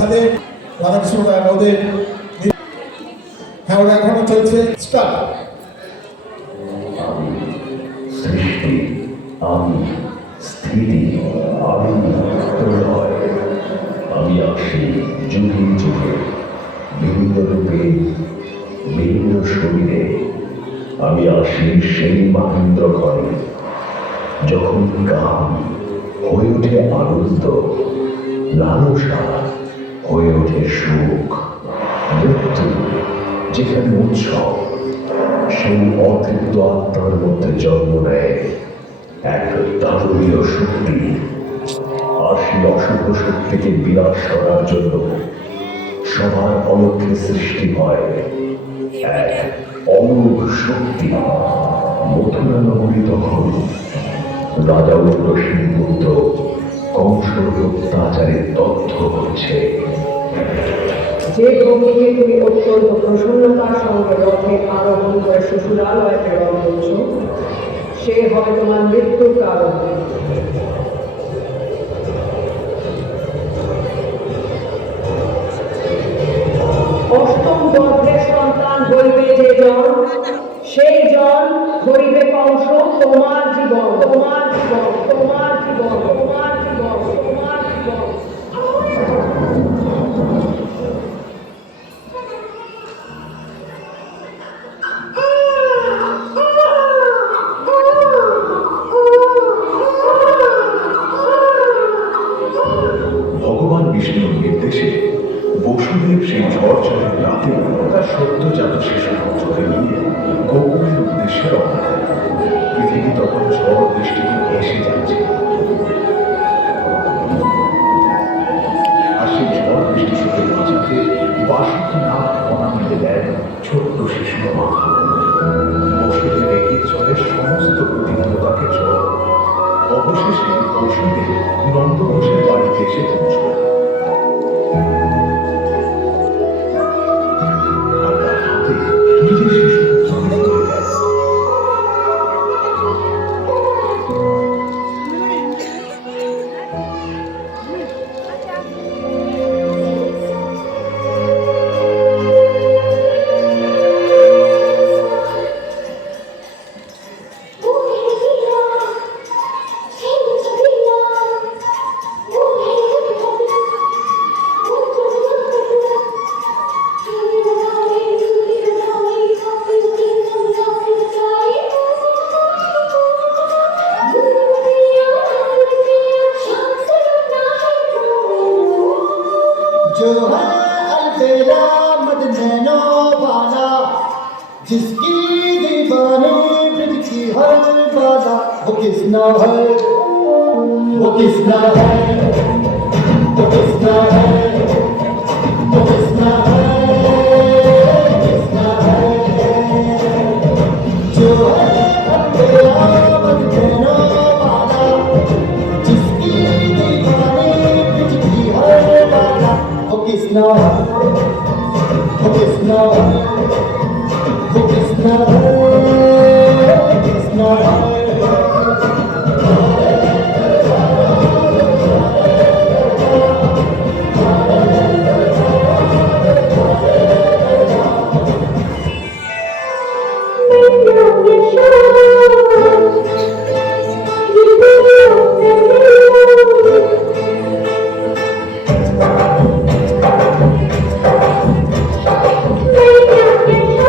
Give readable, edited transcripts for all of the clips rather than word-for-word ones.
বাচ্চাদের রাধাকৃষ্ণ ওদের হ্যাঁ ওরা এখনো চলছে স্টার্ট। সৃষ্টি আমি স্থিতি আমি প্রলয় আমি আসি যুগে যুগে বিভিন্ন রূপে বিভিন্ন শরীরে আমি আসি সেই মহেন্দ্র ঘরে যখন গান হয়ে ওঠে আনন্দ লালসা হয়ে ওঠে সুখ মৃত্যু যেখানে উৎসব সেই অতৃপ্ত আত্মার মধ্যে জন্ম নেয় এক দারুণীয় শক্তি আর সেই অশুভ শক্তিকে বিনাশ করার জন্য সবার অলক্ষ্যে সৃষ্টি হয় এক অমোঘ শক্তি। মথুরা নগরী তখন রাজা উগ্রসেন পুত্র কংসর অত্যাচারের তথ্য হচ্ছে। যে ভঙ্গিকে তুমি অত্যন্ত প্রসন্নতার সঙ্গে রথে আরোহণ করে শ্বশুরালয়ে প্রেরণ করছ সে হবে তোমার মৃত্যুর কারণ। অষ্টম গর্ভের সন্তান হইবে যে জন সেই জন হইবে কংস তোমার জীবন তোমার জীবন তোমার জীবন তোমার জীবন তোমার জীবন। ভগবান বিষ্ণুর নির্দেশে বসুদেব সেই ঝড়-ঝড়ের রাতে তার সদ্যজাত শিশু পুত্রকে নিয়ে গোকুলের উদ্দেশ্যে রওনা দেন। পৃথিবী তখন ঝড় বৃষ্টিতে ভেসে যাচ্ছে আর সেই ঝড় বৃষ্টি থেকে বাঁচাতে বাসুকীনাথ অনামিতে দেন ছোট্ট শিশুর মা। বসুদেব এগিয়ে চলে সমস্ত প্রতিকূলতাকে ঝড় অবশেষে বসুদেব নন্দঘোষের বাড়িতে এসে পৌঁছল। আর তার হাতে নিজের শিশুপুত্রকে তুলে দেন। जो है अलबेला मद नैनो वाला जिसकी दीवानी ब्रज की हर बाला वो किसना है वो किसना है वो किसना है वो किसना है किसना है जो है अलबेला मद नैनो वाला जिसकी दीवानी ब्रज की हर बाला वो किसना है वो किसना है वो किसना है किसना है। Thank you.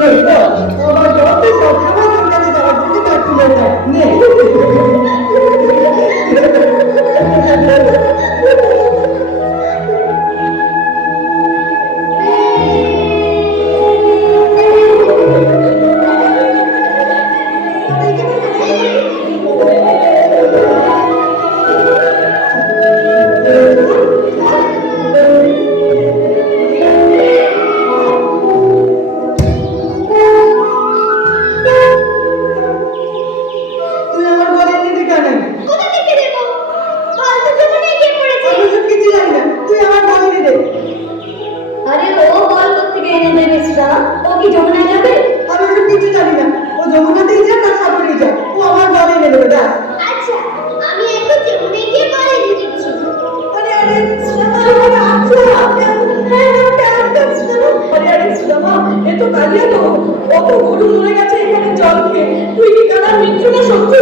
নেই তো আমার যত সবসময় তোর কাছে যাওয়ার জন্য তার তুলে দেয় নে তুই আমার গলে নিতে কেন কোথা থেকে দেব? ফালতু জমানায় কে পড়েছে? আমি সব কিছু জানি না তুই আমার গলে নিতে আরে ও বল কোত্থেকে এনে দেবে শ্রাম? ও কি যমুনায় যাবে? আমি সব কিছু জানি না ও যমুনাতেই যাক আর সাগরেই যাক ও আমার গলে এনে দেবে ব্যাস আচ্ছা, আমি এখন যমুনায় গিয়ে বল এনে দিচ্ছি। আরে আরে শ্রামা আরে আচ্ছা হ্যাঁ আরে আরে শ্রামা এ তো কালিয়া তো কত গরু মরে গেছে এখানে জল খেয়ে তুই কি কানা মিঠু না সত্যি